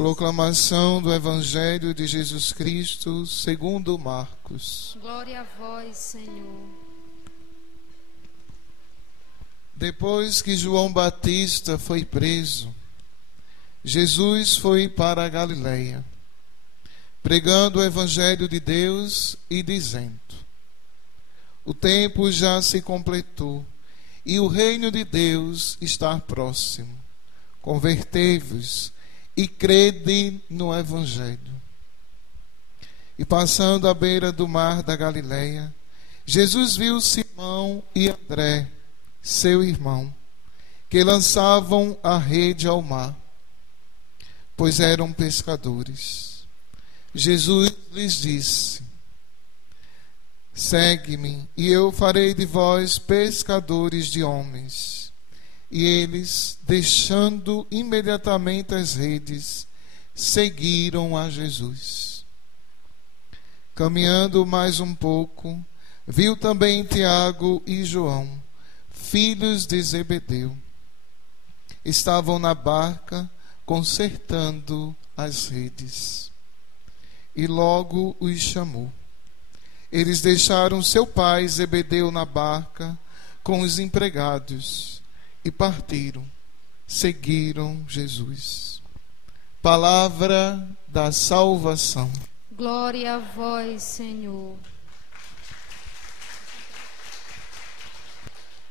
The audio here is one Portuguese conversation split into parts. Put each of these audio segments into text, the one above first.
Proclamação do Evangelho de Jesus Cristo segundo Marcos. Glória a vós, Senhor. Depois que João Batista foi preso, Jesus foi para a Galileia, pregando o Evangelho de Deus e dizendo: o tempo já se completou e o reino de Deus está próximo. Convertei-vos e crede no Evangelho. E passando à beira do mar da Galileia, Jesus viu Simão e André, seu irmão, que lançavam a rede ao mar, pois eram pescadores. Jesus lhes disse: segue-me, e eu farei de vós pescadores de homens. E eles, deixando imediatamente as redes, seguiram a Jesus. Caminhando mais um pouco, viu também Tiago e João, filhos de Zebedeu. Estavam na barca, consertando as redes. E logo os chamou. Eles deixaram seu pai Zebedeu na barca com os empregados e partiram, seguiram Jesus. Palavra da salvação. Glória a vós, Senhor.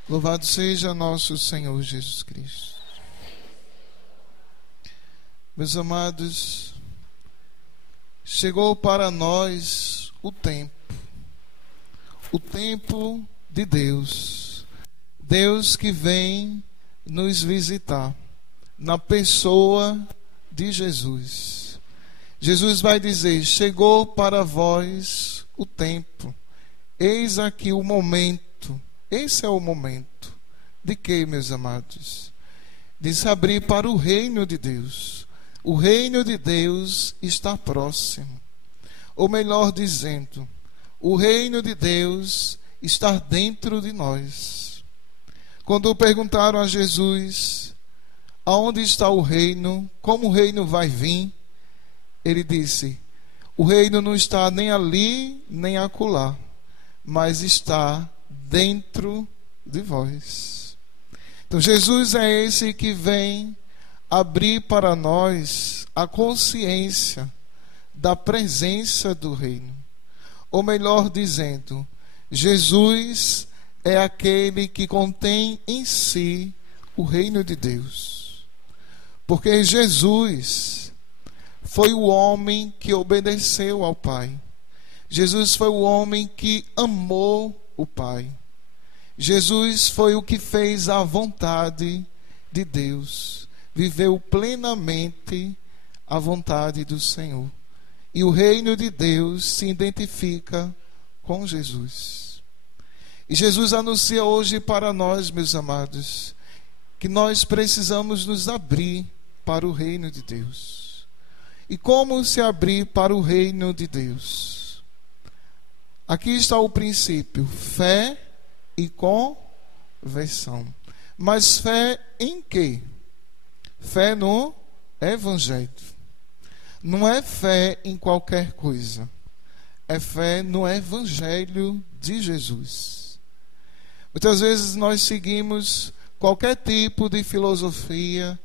Louvado seja nosso Senhor Jesus Cristo. Meus amados, chegou para nós o tempo de Deus. Deus que vem nos visitar na pessoa de Jesus. Jesus vai dizer: chegou para vós o tempo. Eis aqui o momento. Esse é o momento. De quê, meus amados? De se abrir para o reino de Deus. O reino de Deus está próximo. Ou melhor dizendo, o reino de Deus está dentro de nós. Quando perguntaram a Jesus: aonde está o reino? Como o reino vai vir? Ele disse: o reino não está nem ali, nem acolá, mas está dentro de vós. Então Jesus é esse que vem abrir para nós a consciência da presença do reino. Ou melhor dizendo, Jesus é aquele que contém em si o reino de Deus. Porque Jesus foi o homem que obedeceu ao Pai. Jesus foi o homem que amou o Pai. Jesus foi o que fez a vontade de Deus. Viveu plenamente a vontade do Senhor. E o reino de Deus se identifica com Jesus. E Jesus anuncia hoje para nós, meus amados, que nós precisamos nos abrir para o reino de Deus. E como se abrir para o reino de Deus? Aqui está o princípio: fé e conversão. Mas fé em quê? Fé no Evangelho. Não é fé em qualquer coisa. É fé no Evangelho de Jesus. Muitas vezes nós seguimos qualquer tipo de filosofia,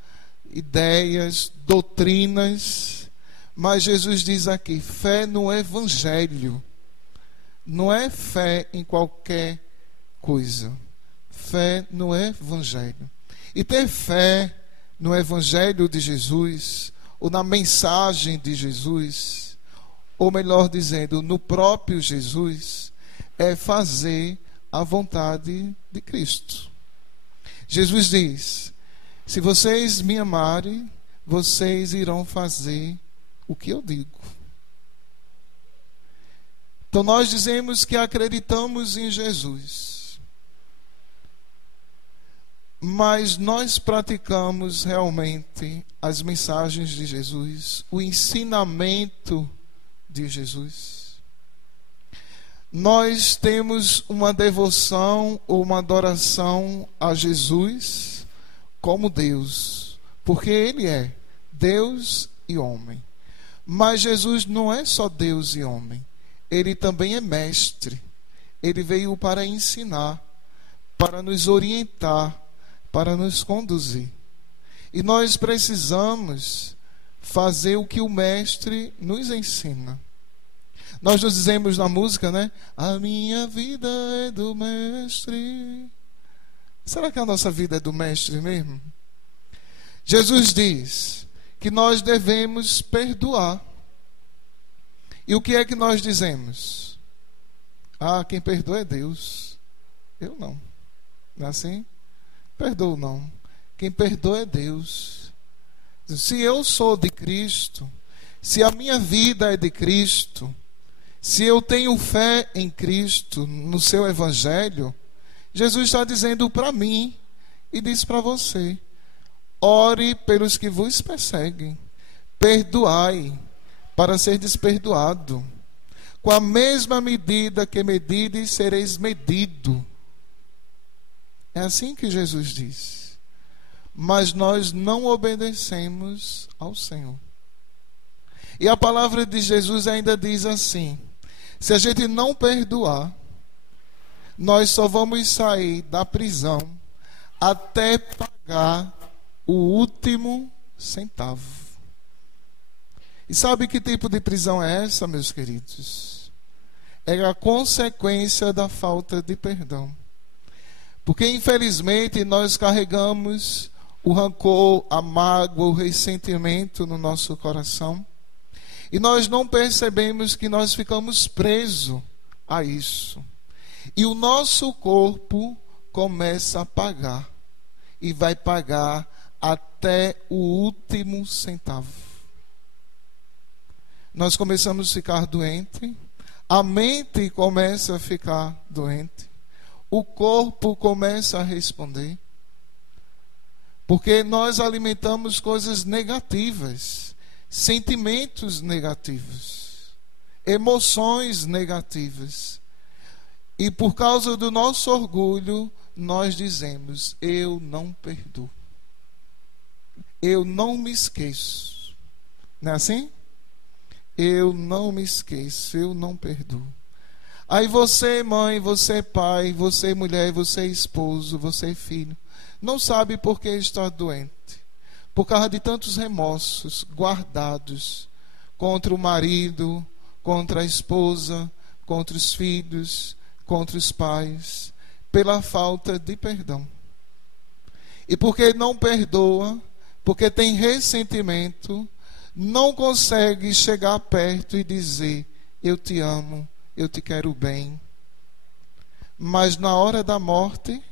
ideias, doutrinas, mas Jesus diz aqui: fé no Evangelho. Não é fé em qualquer coisa. Fé no Evangelho. E ter fé no Evangelho de Jesus, ou na mensagem de Jesus, ou melhor dizendo, no próprio Jesus, é fazer a vontade de Cristo. Jesus diz: se vocês me amarem, vocês irão fazer o que eu digo. Então nós dizemos que acreditamos em Jesus, mas nós praticamos realmente as mensagens de Jesus, o ensinamento de Jesus. Nós temos uma devoção ou uma adoração a Jesus como Deus, porque Ele é Deus e homem. Mas Jesus não é só Deus e homem. Ele também é mestre. Ele veio para ensinar, para nos orientar, para nos conduzir. E nós precisamos fazer o que o mestre nos ensina. Nós nos dizemos na música, né? A minha vida é do mestre. Será que a nossa vida é do mestre mesmo? Jesus diz que nós devemos perdoar. E o que é que nós dizemos? Quem perdoa é Deus. Eu não. Não é assim? Perdoo não. Quem perdoa é Deus. Se eu sou de Cristo, se a minha vida é de Cristo, se eu tenho fé em Cristo, no seu Evangelho, Jesus está dizendo para mim e diz para você: ore pelos que vos perseguem, perdoai para ser desperdoado. Com a mesma medida que medides, sereis medido. É assim que Jesus diz. Mas nós não obedecemos ao Senhor. E a palavra de Jesus ainda diz assim: se a gente não perdoar, nós só vamos sair da prisão até pagar o último centavo. E sabe que tipo de prisão é essa, meus queridos? É a consequência da falta de perdão. Porque infelizmente nós carregamos o rancor, a mágoa, o ressentimento no nosso coração. E nós não percebemos que nós ficamos presos a isso. E o nosso corpo começa a pagar. E vai pagar até o último centavo. Nós começamos a ficar doentes. A mente começa a ficar doente. O corpo começa a responder. Porque nós alimentamos coisas negativas. Sentimentos negativos. Emoções negativas. E por causa do nosso orgulho, nós dizemos: eu não perdoo. Eu não me esqueço. Não é assim? Eu não me esqueço, eu não perdoo. Aí você, mãe, você, pai, você, mulher, você, esposo, você, filho, não sabe por que está doente. Por causa de tantos remorsos guardados contra o marido, contra a esposa, contra os filhos, contra os pais, pela falta de perdão. E porque não perdoa, porque tem ressentimento, não consegue chegar perto e dizer: eu te amo, eu te quero bem. Mas na hora da morte,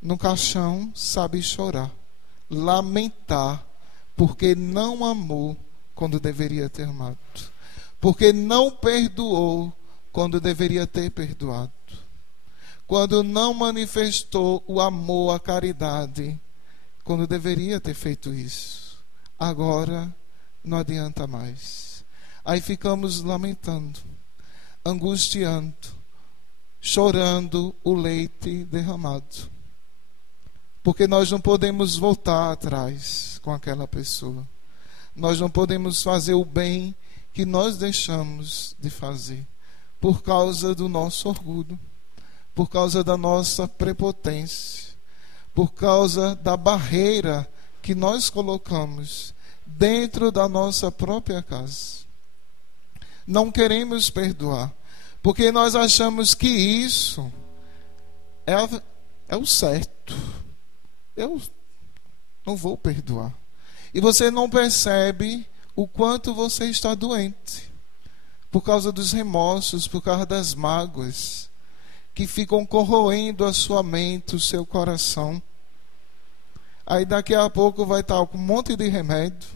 no caixão, sabe chorar, lamentar, porque não amou quando deveria ter amado, porque não perdoou quando deveria ter perdoado, quando não manifestou o amor, a caridade, quando deveria ter feito isso. Agora não adianta mais. Aí ficamos lamentando, angustiando, chorando o leite derramado. Porque nós não podemos voltar atrás com aquela pessoa. Nós não podemos fazer o bem que nós deixamos de fazer. Por causa do nosso orgulho. Por causa da nossa prepotência. Por causa da barreira que nós colocamos dentro da nossa própria casa. Não queremos perdoar, porque nós achamos que isso é o certo. Eu não vou perdoar. E você não percebe o quanto você está doente, por causa dos remorsos, por causa das mágoas, que ficam corroendo a sua mente, o seu coração. Aí daqui a pouco vai estar com um monte de remédio,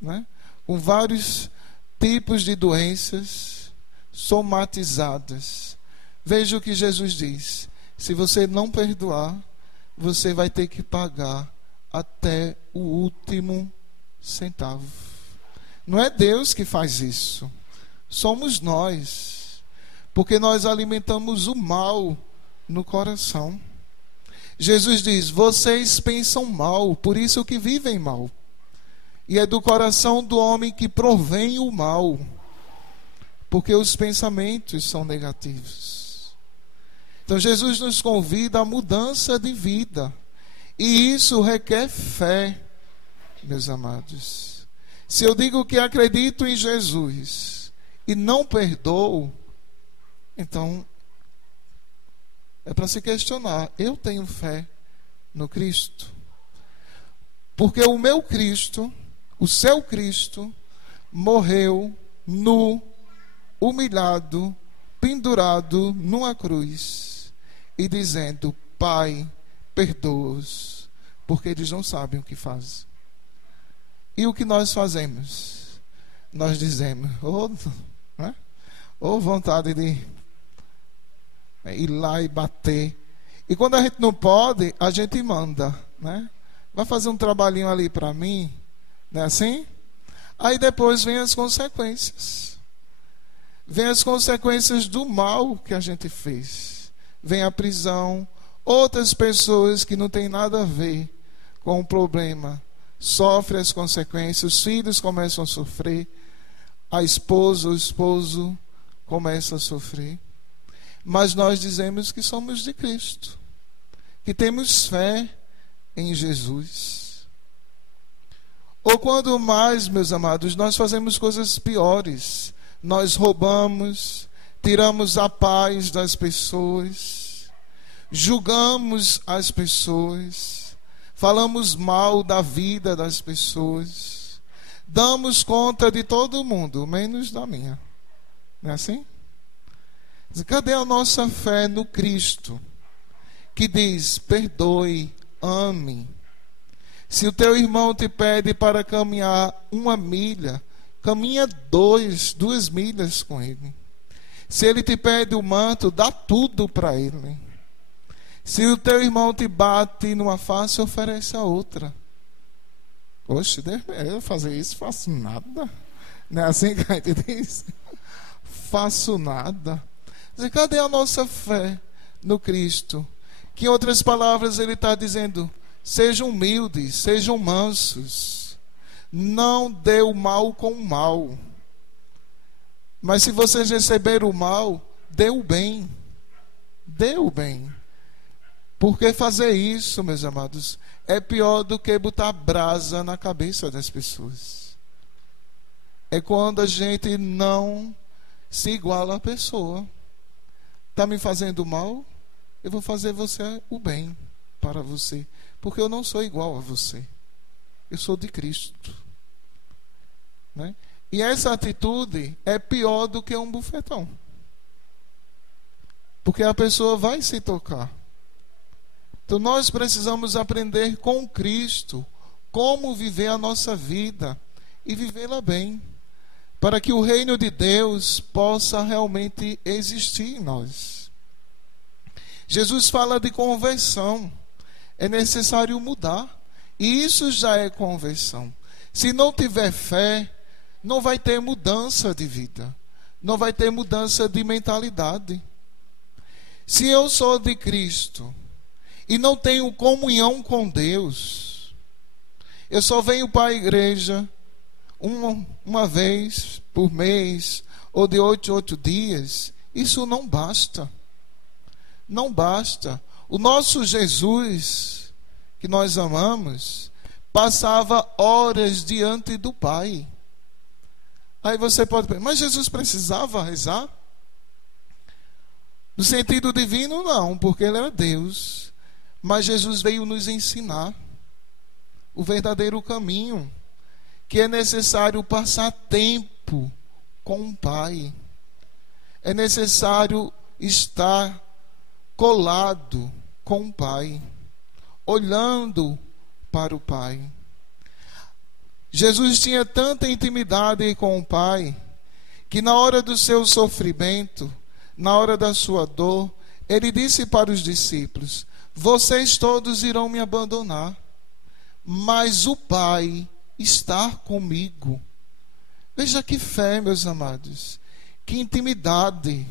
né? Com vários tipos de doenças somatizadas. Veja o que Jesus diz: se você não perdoar, você vai ter que pagar até o último centavo. Não é Deus que faz isso, somos nós, porque nós alimentamos o mal no coração. Jesus diz: vocês pensam mal, por isso que vivem mal. e é do coração do homem que provém o mal, porque os pensamentos são negativos. Então Jesus nos convida à mudança de vida, e isso requer fé, meus amados. Se eu digo que acredito em Jesus e não perdoo, então é para se questionar: eu tenho fé no Cristo? Porque o meu Cristo, o seu Cristo, morreu nu, humilhado, pendurado numa cruz, e dizendo: Pai, perdoa-os, porque eles não sabem o que fazem. E o que nós fazemos? Nós dizemos: ou vontade de ir lá e bater. E quando a gente não pode, a gente manda, né? Vai fazer um trabalhinho ali para mim, não é assim? Aí depois vem as consequências. Vem as consequências do mal que a gente fez. Vem a prisão. Outras pessoas que não têm nada a ver com o problema sofrem as consequências. Os filhos começam a sofrer. A esposa, o esposo começa a sofrer. Mas nós dizemos que somos de Cristo, que temos fé em Jesus. Ou quando mais, meus amados, nós fazemos coisas piores. Nós roubamos, tiramos a paz das pessoas, julgamos as pessoas, falamos mal da vida das pessoas, damos conta de todo mundo, menos da minha. Não é assim? Cadê a nossa fé no Cristo, que diz: perdoe, ame. Se o teu irmão te pede para caminhar 1 milha, caminha 2 milhas com ele. Se ele te pede o manto, dá tudo para ele. Se o teu irmão te bate numa face, oferece a outra. Oxe, eu fazer isso, faço nada. Não é assim que a gente diz? Faço nada. Cadê a nossa fé no Cristo? Que em outras palavras ele está dizendo: sejam humildes, sejam mansos. Não dê o mal com o mal. Mas se vocês receberam o mal, dê o bem. Dê o bem. Porque fazer isso, meus amados, é pior do que botar brasa na cabeça das pessoas. É quando a gente não se iguala à pessoa. Está me fazendo mal? Eu vou fazer você o bem para você. Porque eu não sou igual a você. Eu sou de Cristo. Né? E essa atitude é pior do que um bufetão. Porque a pessoa vai se tocar. Então nós precisamos aprender com Cristo como viver a nossa vida e vivê-la bem, para que o reino de Deus possa realmente existir em nós. Jesus fala de conversão. É necessário mudar. E isso já é conversão. Se não tiver fé, não vai ter mudança de vida. Não vai ter mudança de mentalidade. Se eu sou de Cristo e não tenho comunhão com Deus, eu só venho para a igreja uma vez por mês, ou de 8 dias, isso não basta. Não basta. O nosso Jesus, que nós amamos, passava horas diante do Pai. Aí você pode pensar: mas Jesus precisava rezar? No sentido divino, não, porque ele era Deus. Mas Jesus veio nos ensinar o verdadeiro caminho, que é necessário passar tempo com o Pai. É necessário estar colado com o Pai, olhando para o Pai. Jesus tinha tanta intimidade com o Pai, que na hora do seu sofrimento, na hora da sua dor, ele disse para os discípulos: vocês todos irão me abandonar, mas o Pai está comigo. Veja que fé, meus amados, que intimidade.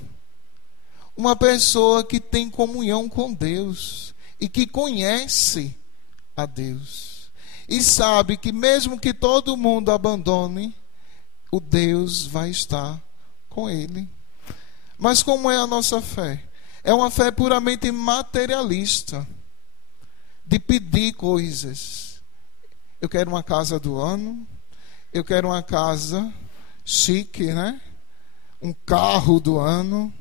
Uma pessoa que tem comunhão com Deus e que conhece a Deus. e sabe que mesmo que todo mundo abandone, o Deus vai estar com ele. Mas como é a nossa fé? É uma fé puramente materialista, de pedir coisas. Eu quero uma casa do ano, eu quero uma casa chique, né? Um carro do ano.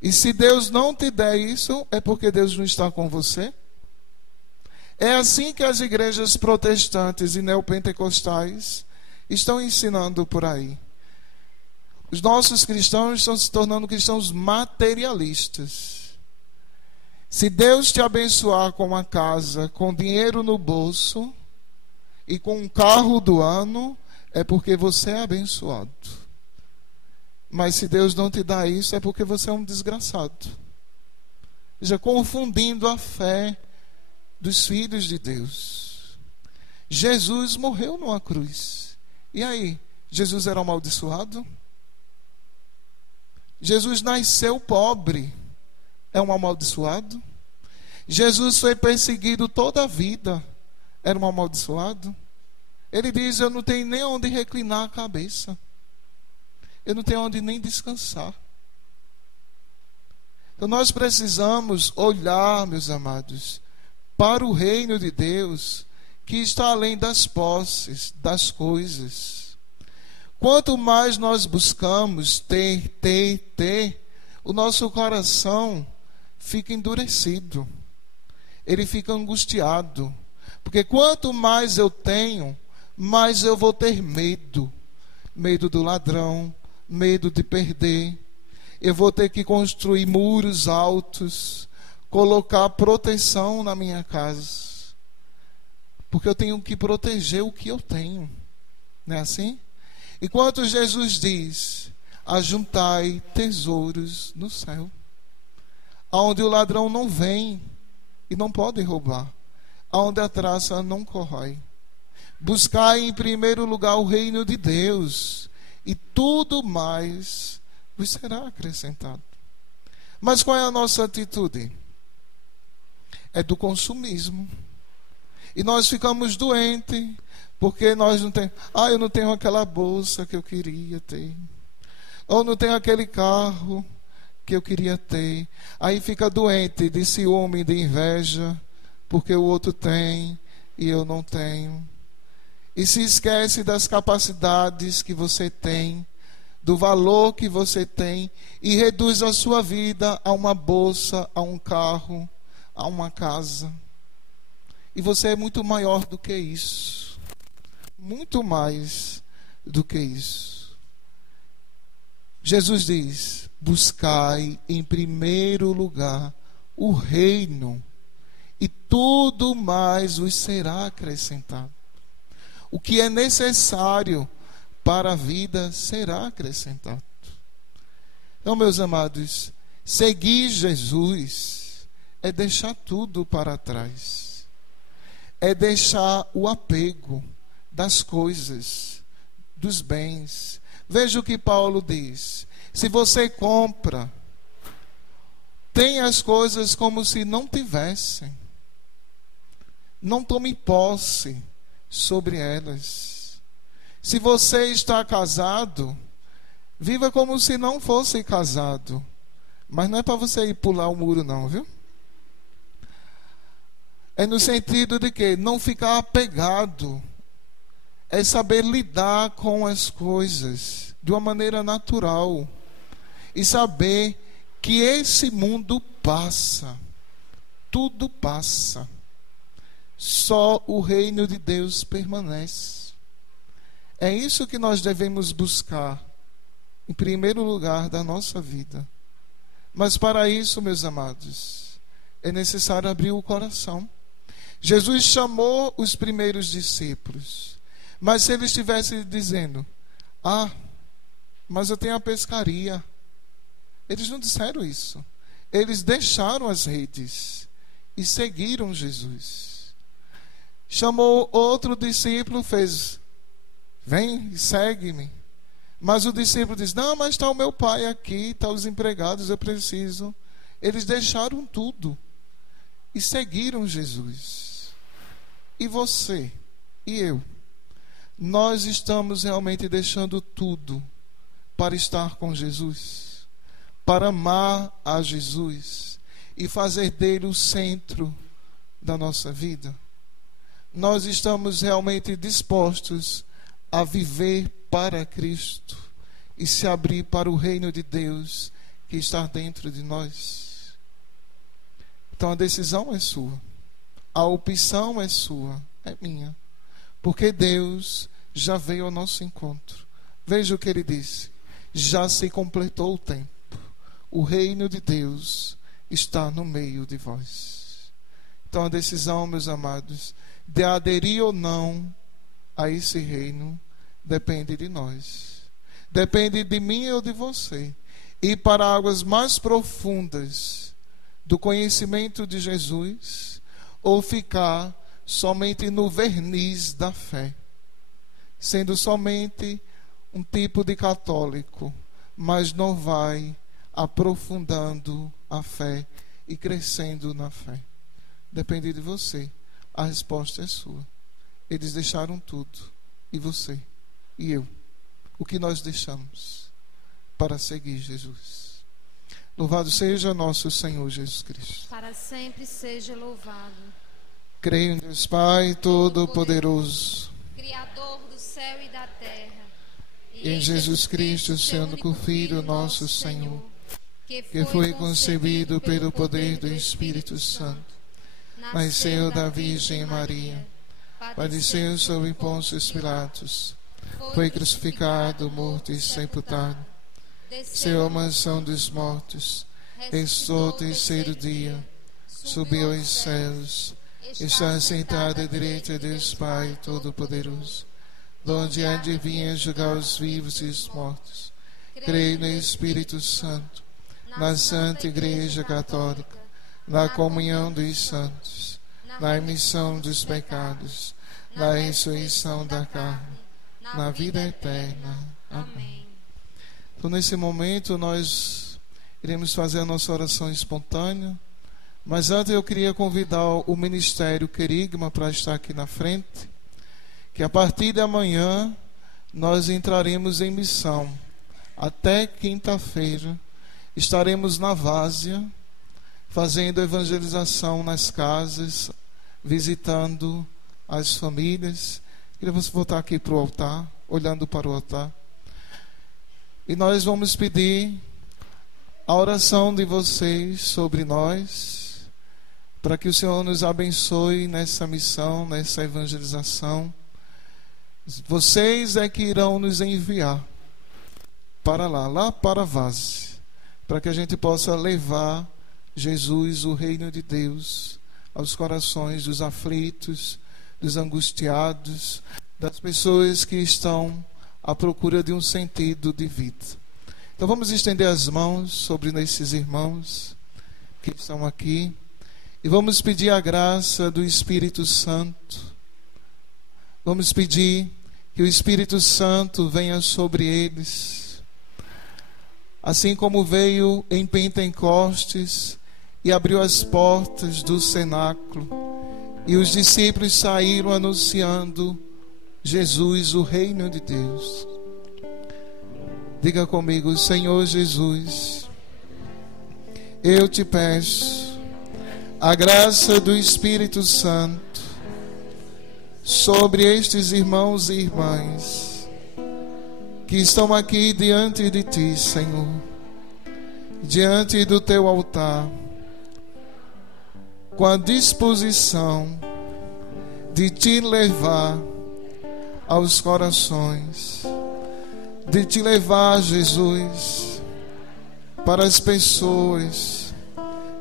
E se Deus não te der isso, é porque Deus não está com você? É assim que as igrejas protestantes e neopentecostais estão ensinando por aí. Os nossos cristãos estão se tornando cristãos materialistas. Se Deus te abençoar com uma casa, com dinheiro no bolso e com um carro do ano, é porque você é abençoado. Mas se Deus não te dá isso, é porque você é um desgraçado. Já confundindo a fé dos filhos de Deus. Jesus morreu numa cruz. E aí, Jesus era amaldiçoado? Jesus nasceu pobre. É um amaldiçoado? Jesus foi perseguido toda a vida. Era um amaldiçoado? Ele diz: eu não tenho nem onde reclinar a cabeça. Eu não tenho onde nem descansar. Então nós precisamos olhar, meus amados, para o reino de Deus, que está além das posses, das coisas. Quanto mais nós buscamos ter, o nosso coração fica endurecido. Ele fica angustiado. Porque quanto mais eu tenho, mais eu vou ter medo. Medo do ladrão, medo de perder. Eu vou ter que construir muros altos, colocar proteção na minha casa. Porque eu tenho que proteger o que eu tenho. Não é assim? Enquanto Jesus diz: ajuntai tesouros no céu, aonde o ladrão não vem e não pode roubar, aonde a traça não corrói. Buscai em primeiro lugar o reino de Deus, e tudo mais vos será acrescentado. Mas qual é a nossa atitude? É do consumismo. E nós ficamos doentes, porque nós não temos. Eu não tenho aquela bolsa que eu queria ter. Ou não tenho aquele carro que eu queria ter. Aí fica doente de ciúme, de inveja, porque o outro tem e eu não tenho. E se esquece das capacidades que você tem, do valor que você tem, e reduz a sua vida a uma bolsa, a um carro, a uma casa. E você é muito maior do que isso. Muito mais do que isso. Jesus diz: buscai em primeiro lugar o reino, e tudo mais vos será acrescentado. O que é necessário para a vida será acrescentado. Então, meus amados, seguir Jesus é deixar tudo para trás. É deixar o apego das coisas, dos bens. Veja o que Paulo diz: se você compra, tenha as coisas como se não tivessem. Não tome posse sobre elas. Se você está casado, viva como se não fosse casado. Mas não é para você ir pular o muro não, viu? É no sentido de que não ficar apegado. É saber lidar com as coisas de uma maneira natural. E saber que esse mundo passa. Tudo passa. Só o reino de Deus permanece. É isso que nós devemos buscar em primeiro lugar da nossa vida. Mas para isso, meus amados, é necessário abrir o coração. Jesus chamou os primeiros discípulos, mas se ele estivesse dizendo: mas eu tenho a pescaria. Eles não disseram isso. Eles deixaram as redes e seguiram Jesus. Chamou outro discípulo, fez: vem, segue-me. Mas o discípulo diz: não, mas está o meu pai aqui, está os empregados, eu preciso. Eles deixaram tudo e seguiram Jesus. E você? e eu, nós estamos realmente deixando tudo para estar com Jesus, para amar a Jesus e fazer dele o centro da nossa vida? Nós estamos realmente dispostos a viver para Cristo e se abrir para o reino de Deus que está dentro de nós? Então a decisão é sua, a opção é sua, é minha, porque Deus já veio ao nosso encontro. Veja o que ele disse: já se completou o tempo, o reino de Deus está no meio de vós. Então a decisão, meus amados, de aderir ou não a esse reino depende de nós, depende de mim ou de você. Ir para águas mais profundas do conhecimento de Jesus, ou ficar somente no verniz da fé, sendo somente um tipo de católico, mas não vai aprofundando a fé e crescendo na fé. Depende de você. A resposta é sua. Eles deixaram tudo, e você e eu, o que nós deixamos para seguir Jesus? Louvado seja nosso Senhor Jesus Cristo. Para sempre seja louvado. Creio em Deus Pai Todo-Poderoso, Criador do céu e da terra, e em Jesus Cristo, seu único Filho, nosso Senhor, que foi concebido pelo poder do Espírito Santo, nasceu da Virgem Maria, padeceu sob Pôncio Pilatos, foi crucificado, morto e sepultado, desceu à mansão dos mortos, ressuscitou ao terceiro dia, subiu aos céus, está sentado à direita de Deus Pai Todo-Poderoso, donde há de vir julgar os vivos e os mortos. Creio no Espírito Santo, na Santa Igreja Católica, na comunhão dos santos, na remissão dos pecados, na ressurreição da carne, na vida eterna. Amém. Então, nesse momento, nós iremos fazer a nossa oração espontânea. Mas antes eu queria convidar o Ministério Querigma para estar aqui na frente, que a partir de amanhã nós entraremos em missão. Até quinta-feira estaremos na Várzea, fazendo evangelização nas casas, visitando as famílias. Queria você voltar aqui para o altar, olhando para o altar. E nós vamos pedir a oração de vocês sobre nós, para que o Senhor nos abençoe nessa missão, nessa evangelização. Vocês é que irão nos enviar para lá para a Várzea, para que a gente possa levar Jesus, o reino de Deus, aos corações dos aflitos, dos angustiados, das pessoas que estão à procura de um sentido de vida. Então vamos estender as mãos sobre esses irmãos que estão aqui e vamos pedir a graça do Espírito Santo. Vamos pedir que o Espírito Santo venha sobre eles, assim como veio em Pentecostes e abriu as portas do cenáculo, e os discípulos saíram anunciando Jesus, o reino de Deus. Diga comigo: Senhor Jesus, eu te peço a graça do Espírito Santo sobre estes irmãos e irmãs que estão aqui diante de ti, Senhor, diante do teu altar, com a disposição de te levar aos corações, de te levar, Jesus, para as pessoas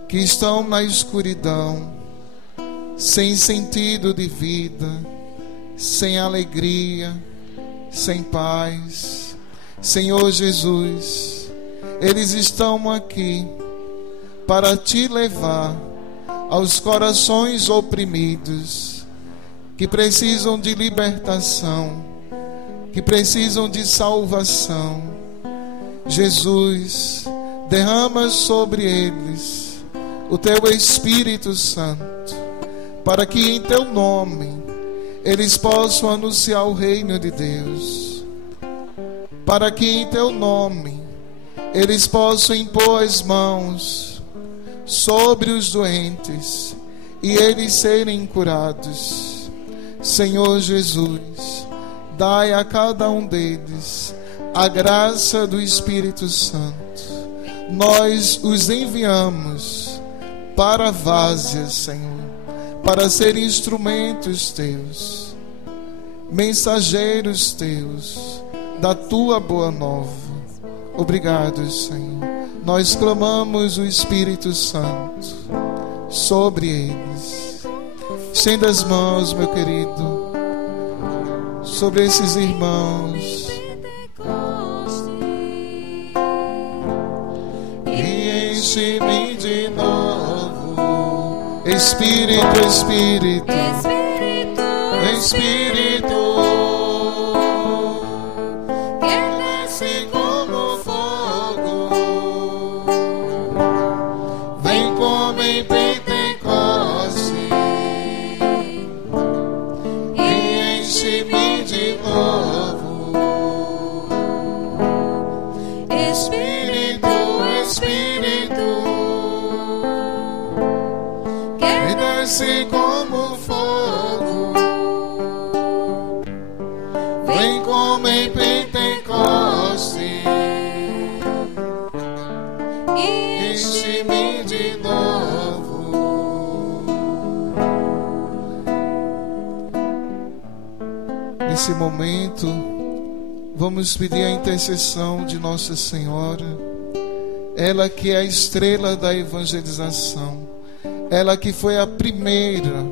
que estão na escuridão, sem sentido de vida, sem alegria, sem paz. Senhor Jesus, eles estão aqui para te levar aos corações oprimidos, que precisam de libertação, que precisam de salvação. Jesus, derrama sobre eles o teu Espírito Santo, para que em teu nome eles possam anunciar o reino de Deus, para que em teu nome eles possam impor as mãos sobre os doentes e eles serem curados. Senhor Jesus, dai a cada um deles a graça do Espírito Santo. Nós os enviamos para a várzea, Senhor, para serem instrumentos teus, mensageiros teus, da tua boa nova. Obrigado, Senhor. Nós clamamos o Espírito Santo sobre eles. Estenda as mãos, meu querido, sobre esses irmãos. E enche-me de novo, Espírito, Espírito, Espírito, que desce como fogo, vem como em Pentecoste, e enche-me de novo, Espírito, Espírito, que desce como fogo, vem como em Pentecoste, enche-me de novo. Nesse momento, vamos pedir a intercessão de Nossa Senhora, ela que é a estrela da evangelização, ela que foi a primeira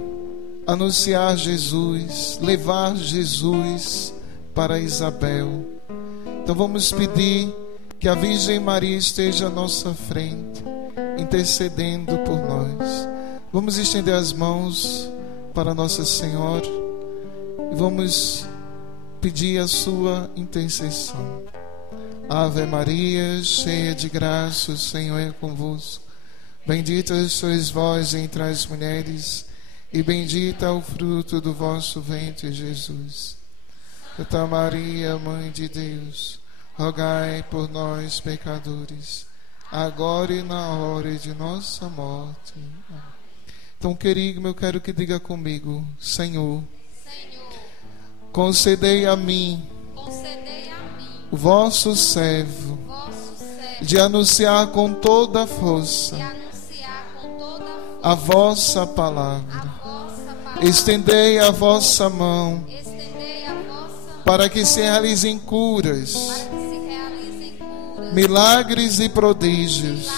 a anunciar Jesus, levar Jesus para Isabel. Então vamos pedir que a Virgem Maria esteja à nossa frente, intercedendo por nós. Vamos estender as mãos para Nossa Senhora e vamos pedir a sua intercessão. Ave Maria, cheia de graça, o Senhor é convosco. Bendita sois vós entre as mulheres, e bendito é o fruto do vosso ventre, Jesus. Santa Maria, Mãe de Deus, rogai por nós, pecadores, agora e na hora de nossa morte. Então, querido, eu quero que diga comigo: Senhor, concedei a mim, o vosso servo, de anunciar com toda a força a vossa palavra. Estendei a vossa mão para que se realizem curas, milagres e prodígios,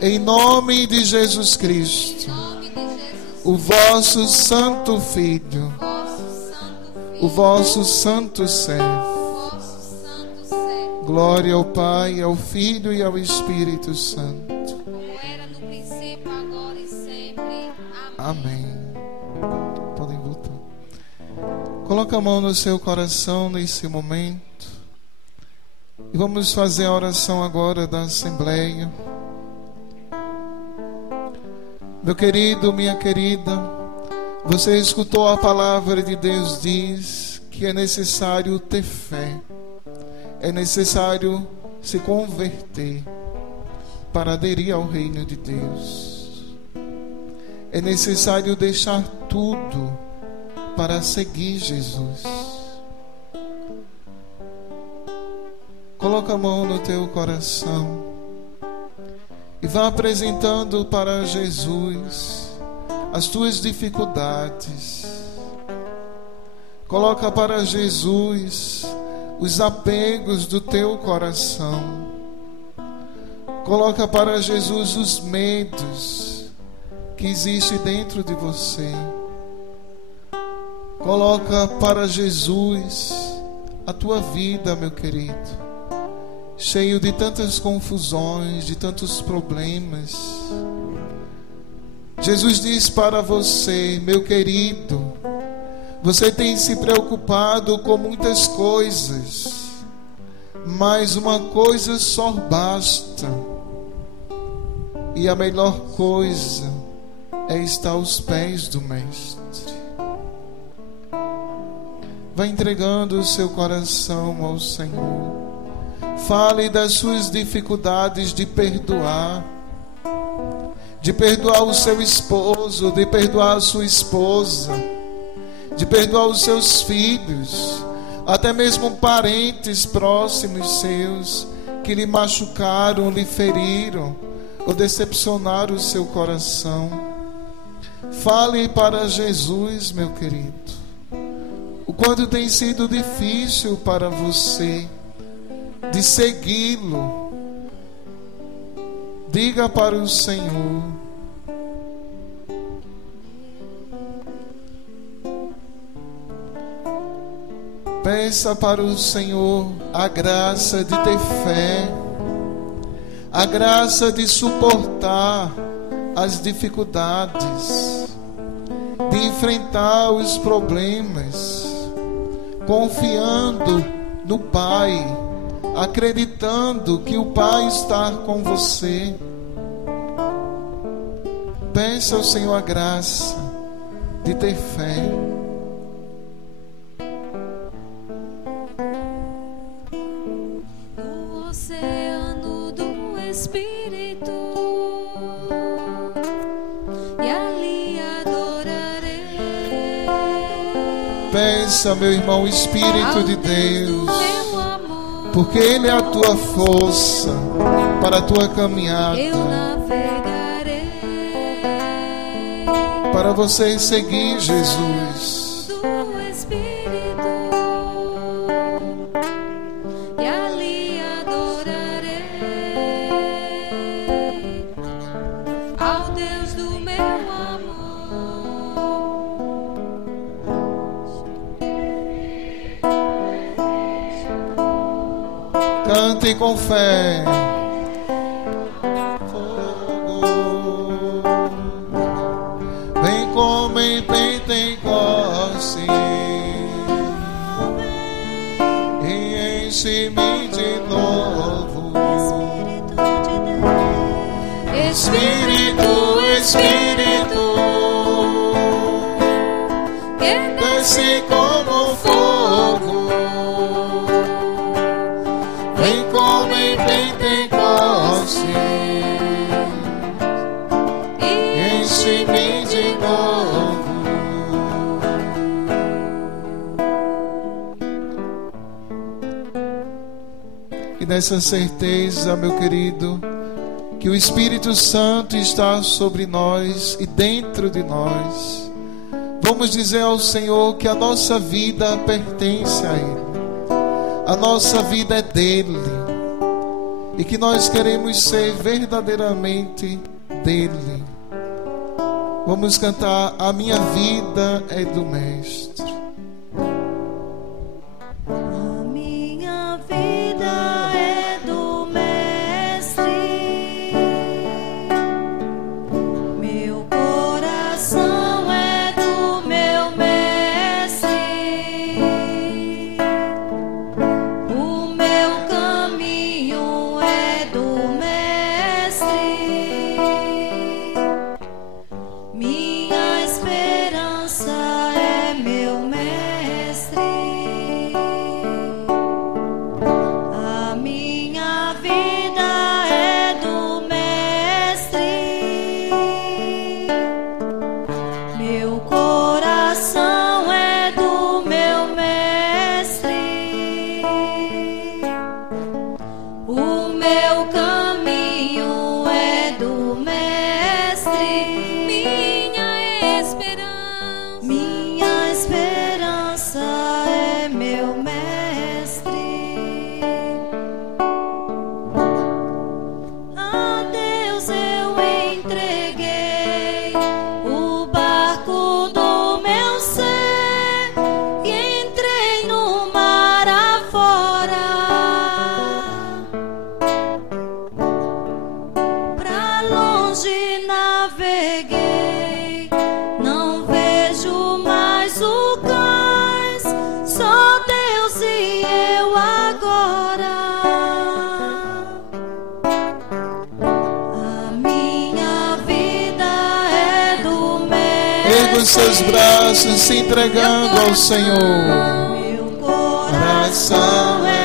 em nome de Jesus Cristo, o vosso Santo Filho, o vosso Santo Servo. Glória ao Pai, ao Filho e ao Espírito Santo. Amém. Podem voltar. Coloca a mão no seu coração nesse momento. E vamos fazer a oração agora da Assembleia. Meu querido, minha querida, você escutou a palavra de Deus, diz que é necessário ter fé. É necessário se converter para aderir ao reino de Deus. É necessário deixar tudo para seguir Jesus. Coloca a mão no teu coração e vá apresentando para Jesus as tuas dificuldades. Coloca para Jesus os apegos do teu coração. Coloca para Jesus os medos que existe dentro de você. Coloca para Jesus a tua vida, meu querido, cheio de tantas confusões, de tantos problemas. Jesus diz para você: meu querido, você tem se preocupado com muitas coisas, mas uma coisa só basta, e a melhor coisa é estar aos pés do Mestre. Vá entregando o seu coração ao Senhor. Fale das suas dificuldades de perdoar o seu esposo, de perdoar a sua esposa, de perdoar os seus filhos, até mesmo parentes próximos seus que lhe machucaram, lhe feriram ou decepcionaram o seu coração. Fale para Jesus, meu querido, o quanto tem sido difícil para você de segui-lo. Diga para o Senhor. Peça para o Senhor a graça de ter fé, a graça de suportar as dificuldades, de enfrentar os problemas, confiando no Pai, acreditando que o Pai está com você. Peça ao Senhor a graça de ter fé. No oceano do Espírito, e ali adorarei. Peça, meu irmão, o Espírito de Deus, porque Ele é a tua força para a tua caminhada, Eu navegarei para você seguir Jesus. do Espírito, e ali adorarei ao Deus do meu amor. Cante com fé. Vem como em Pentecoste e enche-me de novo. Espírito, Espírito, Que desce como fogo. Vem como em Pentecoste, enche-me de novo. E nessa certeza, meu querido, que o Espírito Santo está sobre nós e dentro de nós, vamos dizer ao Senhor que a nossa vida pertence a Ele, a nossa vida é dele, e que nós queremos ser verdadeiramente dele. Vamos cantar: a minha vida é do Mestre. A minha vida é do Mestre, meu coração é do meu Mestre, o meu caminho é do Mestre, minha esperança é meu Mestre. A minha vida é do Mestre, meu coração é do meu Mestre, o meu caminho é do Mestre, minha esperança é meu Mestre. A Deus eu entreguei o barco do meu ser e entrei no mar afora. Pra longe naveguei, não vejo mais o cais, só Deus e eu agora. A minha vida é do Erga os Mestre, seus braços, se entregando ao Senhor. meu coração